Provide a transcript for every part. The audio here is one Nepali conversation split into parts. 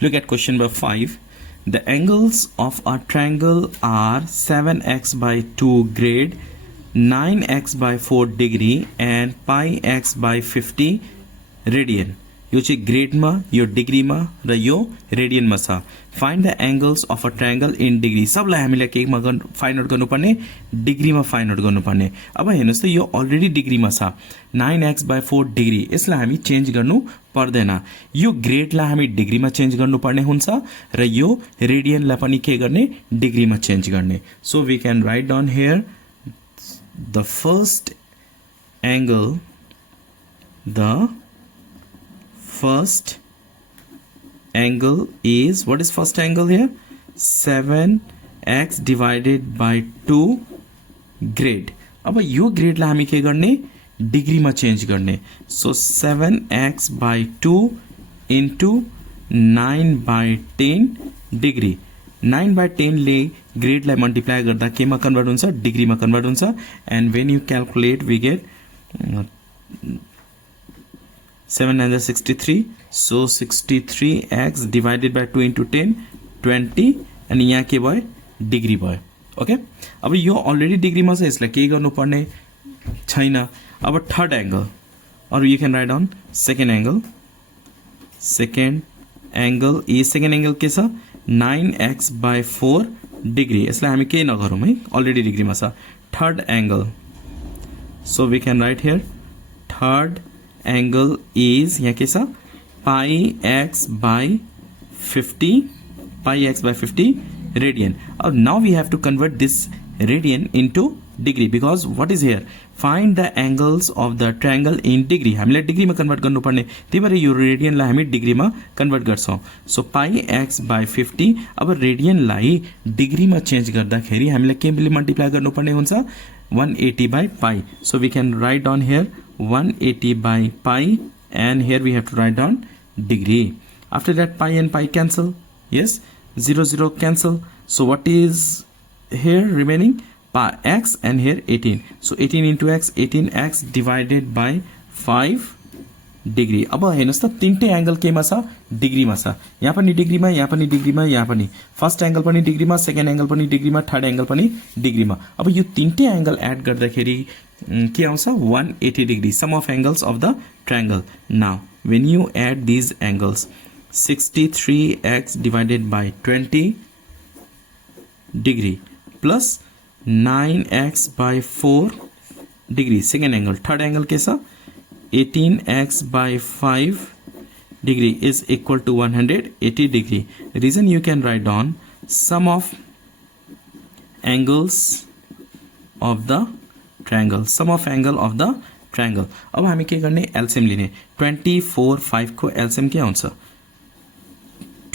Look at question number 5. The angles of a triangle are 7x by 2 grade, 9x by 4 degree and pi x by 50 radian. यो चाहिँ ग्रेडमा, यो डिग्रीमा र यो रेडियनमा छ. Find the angles of a triangle in degree. सबलाई हामीले केमा फाइन्ड आउट गर्नुपर्ने, डिग्रीमा फाइन्ड आउट गर्नुपर्ने. अब हेर्नुस् त यो अलरेडी डिग्रीमा छ 9x/4 डिग्री. यसलाई हामी चेन्ज गर्नु पर्दैन. यो ग्रेडलाई हामी डिग्रीमा चेन्ज गर्नुपर्ने हुन्छ र यो रेडियनलाई पनि के गर्ने, डिग्रीमा चेन्ज गर्ने. So we can write down here the first angle, the first angle is, what is first angle here? 7x divided by 2 grade. अब यो ग्रेडलाई हामी के गर्ने, डिग्रीमा चेन्ज गर्ने. So 7x/2 into 9/10 degree. 9/10 ले ग्रेडलाई मल्टिप्लाई गर्दा केमा कन्भर्ट हुन्छ, डिग्रीमा कन्भर्ट हुन्छ. And when you calculate we get 7 9 63. So 63x divided by 2 into 10 20 and यहाँ के भयो, डिग्री भयो. ओके, अब यो अलरेडी डिग्रीमा छ, यसलाई केही गर्नुपर्ने छैन. अब थर्ड एंगल, और you can write down second angle. Second angle is, second angle के छ 9x/4 डिग्री. यसलाई हामी केही नगरौँ है, अलरेडी डिग्रीमा छ. Third angle, so we can write here third angle is, यहाँ के छ pi x by 50 radian. Now we have to convert this radian into degree, because what is here, find the angles of the triangle in degree. हामीले डिग्रीमा कन्भर्ट गर्नुपर्ने, त्यही भएर यो रेडियनलाई हामी डिग्रीमा कन्भर्ट गर्छौं. So pi x/50. अब रेडियनलाई डिग्रीमा चेन्ज गर्दाखेरि हामीले केले मल्टिप्लाई गर्नुपर्ने हुन्छ, 180/pi. So we can write down here 180/pi, and here we have to write down degree. After that pi and pi cancel, yes, 0 0 cancel. So what is here remaining, pi x, and here 18. So 18 into x, 18x divided by 5 degree. अब हेर्नुस् त तीनटै एंगल केमा छ, डिग्रीमा छ. यहाँ पनि डिग्रीमा, यहाँ पनि डिग्रीमा, यहाँ पनि फर्स्ट एंगल पनि डिग्रीमा, सेकेन्ड एंगल पनि डिग्रीमा, थर्ड एंगल पनि डिग्रीमा. अब यो तीनटै एंगल एड गर्दाखेरि के आउँछ, 180 degree. Sum of angles of the triangle. Now when you add this angles, 63x divided by 20 degree plus 9x/4 degree. Second angle. Third angle के छ 18x/5 degree is equal to 180 degree. Reason you can write down sum of angles of the triangle. Sum of angle of the triangle. अब हामी के गर्ने, एलसीएम लिने. 24 5 को एलसीएम के हुन्छ,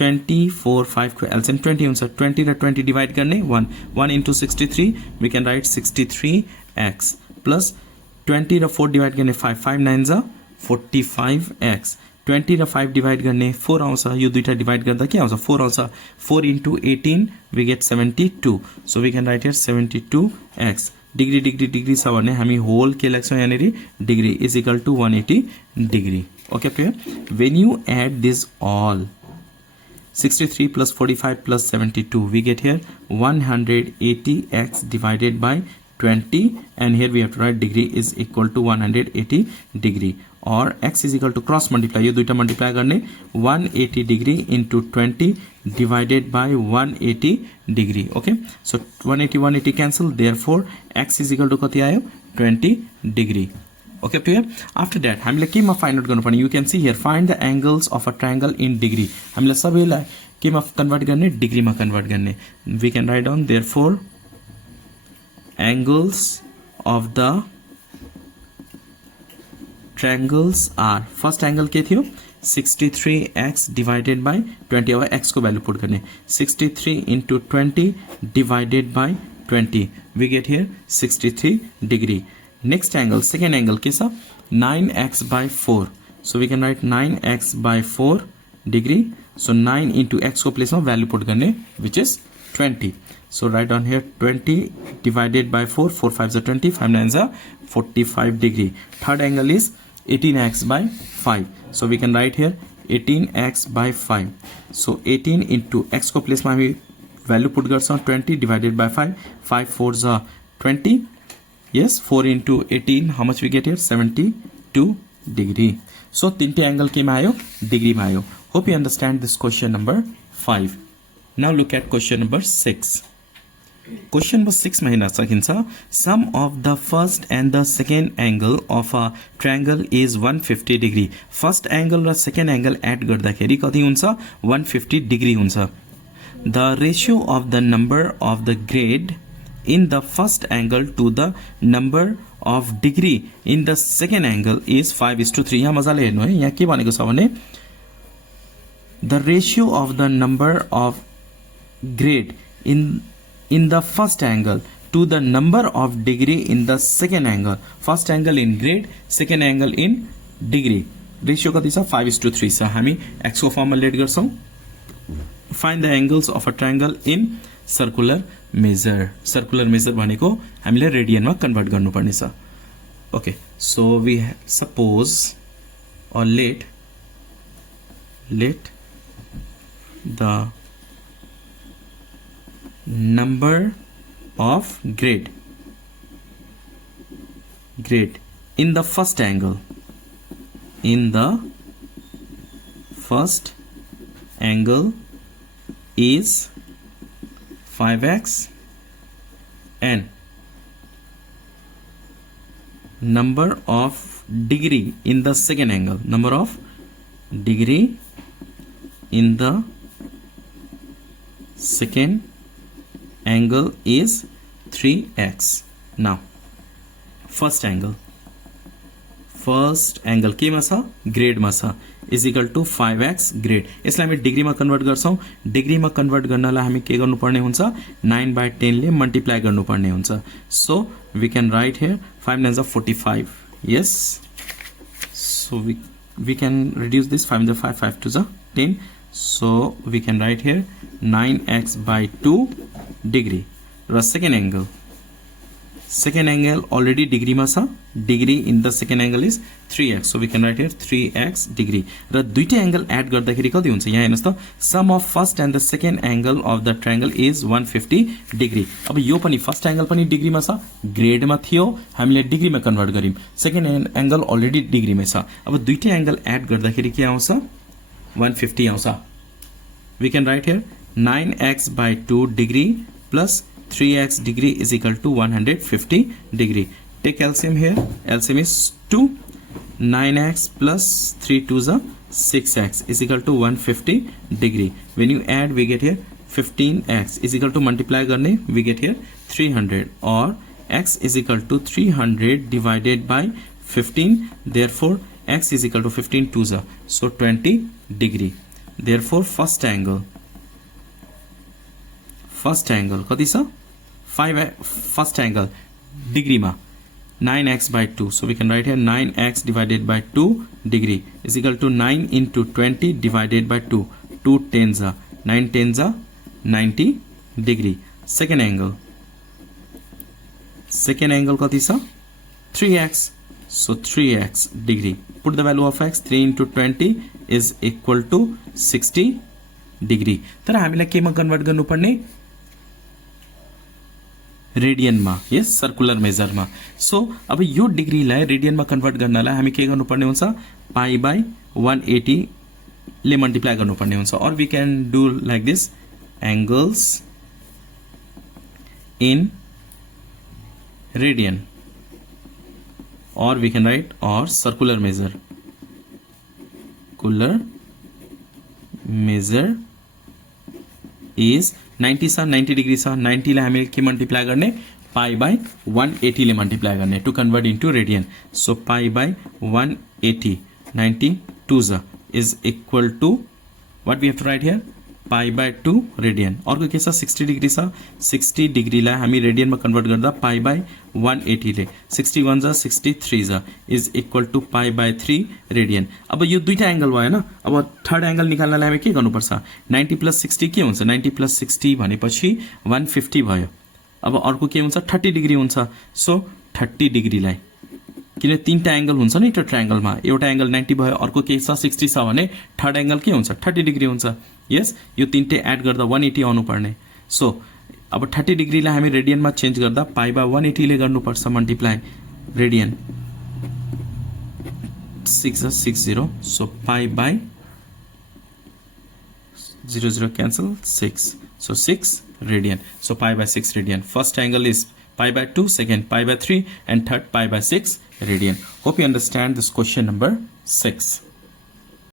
24 5 को एलसीएम 20 हुन्छ. 20 र 20 डिवाइड गर्ने 1 into 63. We can write 63x plus 20 र 4 डिवाइड गर्ने 5 9 45x. 20 र 5 डिवाइड गर्ने 4 आउँछ. यो दुईटा डिवाइड गर्दा के आउँछ, 4 आउँछ. 4 into 18 we get 72. So we can write here 72x. Degree degree degree छ भने हामी होल के लेख्छौं, यहाँनेरि degree is equal to 180 degree. Okay प्रिय, when you add this all 63 plus 45 plus 72 we get here 180x divided by 20, and here we have to write degree is equal to 180 degree, or x is equal to cross multiply, यो दुईटा मल्टिप्लाई गर्ने 180 degree into 20 divided by 180 degree. okay, so 180 180 cancel, therefore x is equal to कति आयो, 20 degree. okay प्रिय, after that हामीले केमा फाइन्ड आउट गर्नुपर्ने, you can see here find the angles of a triangle in degree. हामीले सबैलाई केमा कन्भर्ट गर्ने, डिग्रीमा कन्भर्ट गर्ने. we can write down therefore angles of the triangles are, first angle के थियो 63x divided by 20. अब x को वैल्यू पुट गर्ने, 63 into 20 divided by 20 we get here 63 degree. next angle, second angle के छ 9x/4. so we can write 9x/4 degree. so 9 into x को प्लेस में वैल्यू पुट गर्ने which is 20. so write down here 20 divided by 4. 4 5 are 20, 5 9 are 45 degree. third angle is 18x/5. so we can write here 18x/5 so 18 into x को प्लेसमा हामी भ्यालु पुट गर्छौं 20 divided by 5 5 4 जा 20 yes 4 into 18 how much we get here 72 degree so तीनटे angle केमा आयो डिग्रीमा आयो hope you understand this question number 5 now look at question number 6 question number 6 मा हेर्न सकिन्छ sum of the first and the second angle of a triangle is 150 degree first angle र second angle add गर्दाखेरि कति हुन्छ 150 degree हुन्छ the ratio of the number of the grade in the first angle to the number of degree in the second angle is 5:3 यहाँ मजाले हेर्नु है यहाँ के भनेको छ भने the ratio of the number of grade in the first angle to the number of degree in the second angle first angle in grade second angle in degree ratio कति छ 5:3 छ हामी x को फर्ममा लेट गर्छौं find the angles of a triangle in circular measure भनेको हामीले रेडियनमा कन्भर्ट गर्नुपर्ने छ okay so we suppose or let the number of grade in the first angle is 5x and number of degree in the second angle number of degree in the second angle is 3x now first angle केमा छ ग्रेडमा छ is equal to 5x grade यसलाई हामी डिग्रीमा कन्भर्ट गर्छौं डिग्रीमा कन्भर्ट गर्नलाई हामी के गर्नुपर्ने हुन्छ 9/10 ले मल्टिप्लाई गर्नुपर्ने हुन्छ so we can write here 5 9s are 45 yes so we can reduce this 5 5 5 2s are 10 so we can write here 9x/2 degree र second angle already degree मा छ degree in the second angle is 3x so we can write here 3x degree र दुईटै एंगल एड गर्दाखेरि कति हुन्छ यहाँ हेर्नुस् त sum of first and the second angle of the triangle is 150 degree अब यो पनि फर्स्ट एंगल पनि डिग्रीमा छ ग्रेडमा थियो हामीले डिग्रीमा कन्भर्ट गर्यौं सेकेन्ड एंगल अलरेडी डिग्रीमा छ अब दुईटै एंगल एड गर्दाखेरि के आउँछ 150 आउँछ we can write here 9x/2 degree plus 3x degree is equal to 150 degree take LCM here LCM is 2 9x plus 3 2s are 6x is equal to 150 degree when you add we get here 15x is equal to multiply garne we get here 300 or x is equal to 300 divided by 15 therefore x is equal to 15 2s are so 20 degree therefore first angle कति छ 5 first angle degree मा 9x/2 so we can write here 9x divided by 2 degree is equal to 9 into 20 divided by 2 2 10s are 9 10s are 90 degree second angle कति छ 3x so 3x degree put the value of x 3 into 20 is equal to 60 degree तर हामीलाई केमा कन्भर्ट गर्नुपर्ने रेडियनमा यस सर्कुलर मेजरमा सो अब यो डिग्रीलाई रेडियनमा कन्भर्ट गर्नलाई हामी के गर्नुपर्ने हुन्छ π/180 ले मल्टिप्लाई गर्नुपर्ने हुन्छ or we can do like this angles in radian or we can write or circular measure is 90 छ 90 डिग्री छ 90 लाई हामीले के मल्टिप्लाई गर्ने π/180 ले मल्टिप्लाई गर्ने to convert into radian so π/180 90 2s is equal to what we have to write here π/2 radian अर्को के छ 60 डिग्री छ 60 डिग्री लाई हामी रेडियनमा कन्भर्ट गर्दा π/180 ले 61 जा 63 जा is equal to π/3 रेडियन अब यो दुईटा एंगल भयो हैन अब थर्ड एंगल निकाल्नलाई हामी के गर्नुपर्छ 90 + 60 के हुन्छ 90 + 60 भनेपछि 150 भयो अब अर्को के हुन्छ 30 डिग्री हुन्छ सो 30 डिग्री लाई किन तीनटा एंगल हुन्छ नि त्यो ट्रायंगलमा एउटा एंगल 90 भयो अर्को के छ 60 छ भने थर्ड एंगल के हुन्छ 30 डिग्री हुन्छ यस यो तीनटे एड गर्दा 180 आउनु पर्ने सो अब 30 डिग्री लाई हामी रेडियनमा चेन्ज गर्दा पाई बाइ 180 ले गर्नुपर्छ multiply radian 6 60 so pi by 0 cancel 6 so 6 radian so pi by 6 radian first angle is pi by 2 second pi by 3 and third pi by 6 radian hope you understand this question number 6